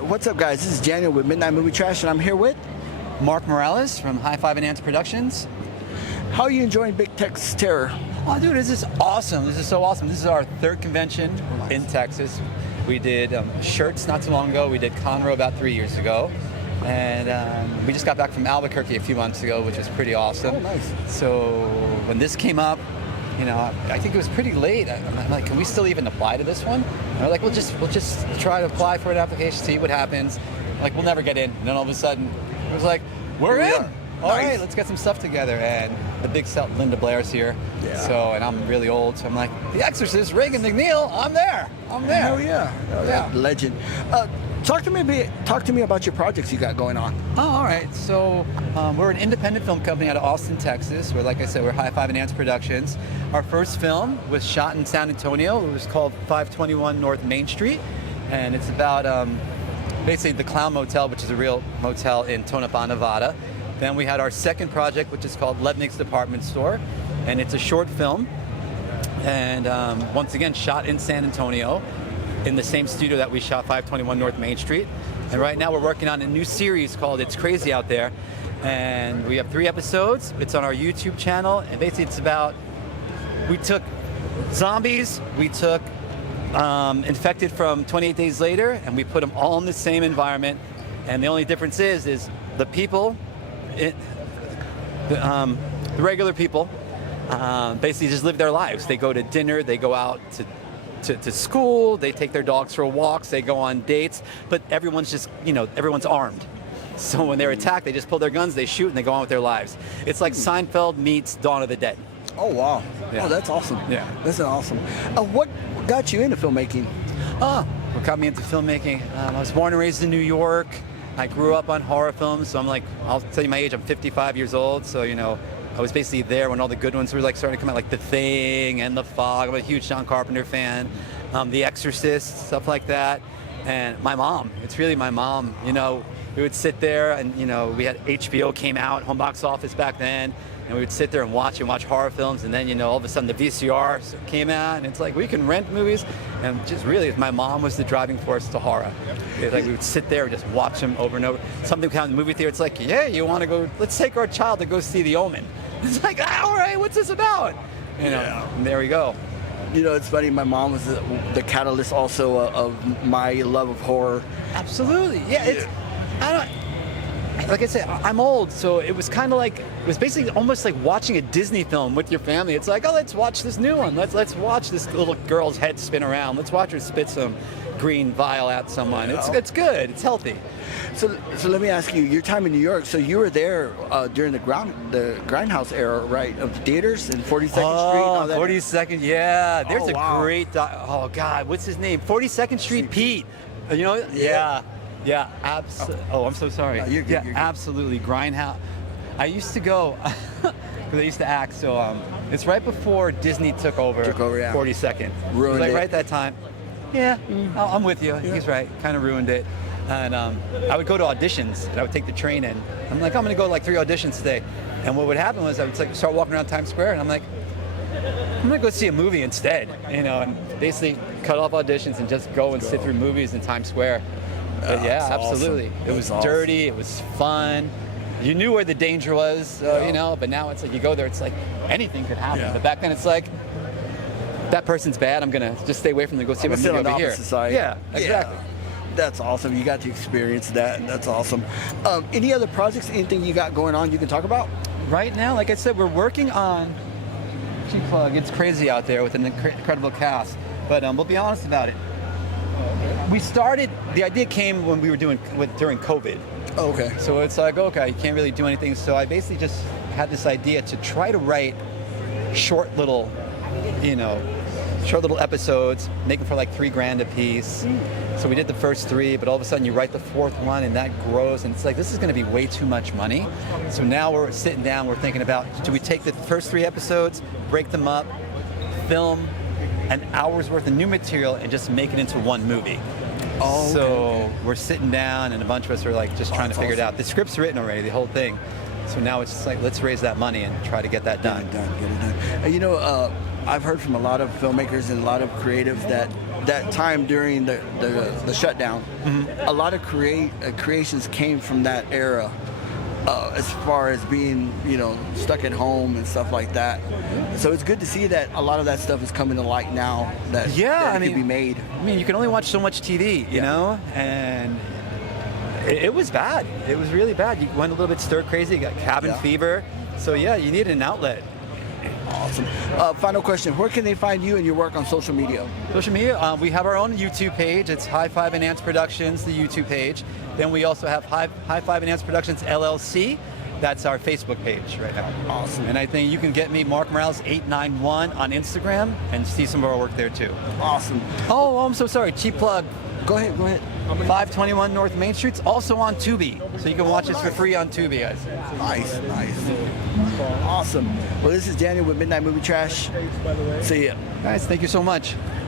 right, what's up, guys? This is Daniel with Midnight Movie Trash, and I'm here with... Marc Morales from High Five and Ants Productions. How are you enjoying Big Tex Terror? Oh, dude, this is awesome. This is so awesome. This is our third convention in Texas. We did Shirts not too long ago. We did Conroe about 3 years ago. And we just got back from Albuquerque a few months ago, which was pretty awesome. Oh, nice. So when this came up, you know, I think it was pretty late. I'm like, can we still even apply to this one? And they're like, we'll just try to apply for an application, see what happens. Like, we'll never get in. And then all of a sudden, it was like, we're in. All right, let's get some stuff together. And the big self, Linda Blair's here. Yeah. So, and I'm really old, so I'm like, The Exorcist, Reagan McNeil, I'm there. I'm there. Hell yeah. Yeah. Legend. Talk to me about your projects you got going on. Oh, all right. So we're an independent film company out of Austin, Texas. Where, like I said, we're High Five and Ants Productions. Our first film was shot in San Antonio. It was called 521 North Main Street, and it's about basically the Clown Motel, which is a real motel in Tonopah, Nevada. Then we had our second project, which is called Lebnick's Department Store, and it's a short film, and once again shot in San Antonio, in the same studio that we shot 521 North Main Street. And right now we're working on a new series called It's Crazy Out There, and we have 3 episodes. It's on our YouTube channel, and basically it's about, we took zombies, we took infected from 28 Days Later, and we put them all in the same environment, and the only difference is the people, the regular people, basically just live their lives. They go to dinner, they go out to school, they take their dogs for walks, they go on dates, but everyone's just, you know, everyone's armed. So when they're attacked, they just pull their guns, they shoot, and they go on with their lives. It's like Seinfeld meets Dawn of the Dead. Oh, wow. Yeah. Oh, that's awesome. Yeah. That's awesome. What got you into filmmaking? What got me into filmmaking? I was born and raised in New York. I grew up on horror films, so I'm like, I'll tell you my age, I'm 55 years old, so, you know, I was basically there when all the good ones were like starting to come out, like The Thing and The Fog. I'm a huge John Carpenter fan. The Exorcist, stuff like that. And my mom, it's really my mom. You know, we would sit there and, you know, we had HBO came out, home box office back then, and we would sit there and watch horror films, and then, you know, all of a sudden the VCR came out, and it's like, we can rent movies. And just really, my mom was the driving force to horror. It's like we would sit there and just watch them over and over. Something came out in the movie theater, it's like, yeah, you want to go, let's take our child to go see The Omen. It's like, all right, what's this about? You know, and there we go. You know, it's funny, my mom was the catalyst also of my love of horror. Absolutely, yeah. It's, like I said, I'm old, so it was kind of like, it was basically almost like watching a Disney film with your family. It's like, oh, let's watch this new one. Let's watch this little girl's head spin around. Let's watch her spit some green vial at someone. It's good. It's healthy. So let me ask you, your time in New York, so you were there during the Grindhouse era, right, of theaters in 42nd Street? Oh, 42nd, yeah. There's a wow. great, oh God, what's his name? 42nd Street Pete. You know? Yeah. Yeah, absolutely. Oh, I'm so sorry. No, you're good, yeah, you're good. Absolutely. Grindhouse. I used to go, because I used to act, so it's right before Disney took over yeah. 42nd. Ruined like it. right at that time. Yeah, I'm with you. Yeah. He's right. Kind of ruined it. And I would go to auditions, and I would take the train in. I'm like, I'm going to go to like 3 auditions today. And what would happen was I would like start walking around Times Square, and I'm like, I'm going to go see a movie instead, you know, and basically cut off auditions and just go and sit through movies in Times Square. But yeah, absolutely. Awesome. It was dirty. It was fun. You knew where the danger was, you know. But now it's like you go there. It's like anything could happen. Yeah. But back then, it's like that person's bad. I'm gonna just stay away from them. Go see a movie over here. Side. Yeah, exactly. Yeah. That's awesome. You got to experience that. That's awesome. Any other projects? Anything you got going on you can talk about? Right now, like I said, we're working on. Plug. It's crazy out there with an incredible cast. But we'll be honest about it. We started, the idea came when we were during COVID. Oh, okay. So it's like, okay, you can't really do anything. So I basically just had this idea to try to write short little episodes, make them for like $3,000 a piece. So we did the first 3, but all of a sudden you write the 4th one and that grows, and it's like, this is gonna be way too much money. So now we're sitting down, we're thinking about, do we take the first 3 episodes, break them up, film an hour's worth of new material and just make it into one movie. Oh, so we're sitting down and a bunch of us are like just trying to figure it out. The script's written already, the whole thing. So now it's just like, let's raise that money and try to get that done. Get it done. You know, I've heard from a lot of filmmakers and a lot of creatives that that time during the shutdown, a lot of creations came from that era. As far as being, stuck at home and stuff like that. So it's good to see that a lot of that stuff is coming to light now that, it can be made. I mean, you can only watch so much TV, you know? And it was bad. It was really bad. You went a little bit stir crazy, you got cabin fever. So yeah, you need an outlet. Awesome. Final question. Where can they find you and your work on social media? Social media, we have our own YouTube page. It's High Five Enhanced Productions, the YouTube page. Then we also have High Five Enhanced Productions LLC. That's our Facebook page right now. Awesome. And I think you can get me, Marc Morales 891 on Instagram, and see some of our work there too. Awesome. Oh, I'm so sorry. Cheap plug. Go ahead. 521 North Main Street's also on Tubi, so you can watch us for free on Tubi, guys. Nice. Awesome. Well, this is Daniel with Midnight Movie Trash. See ya. Guys, thank you so much.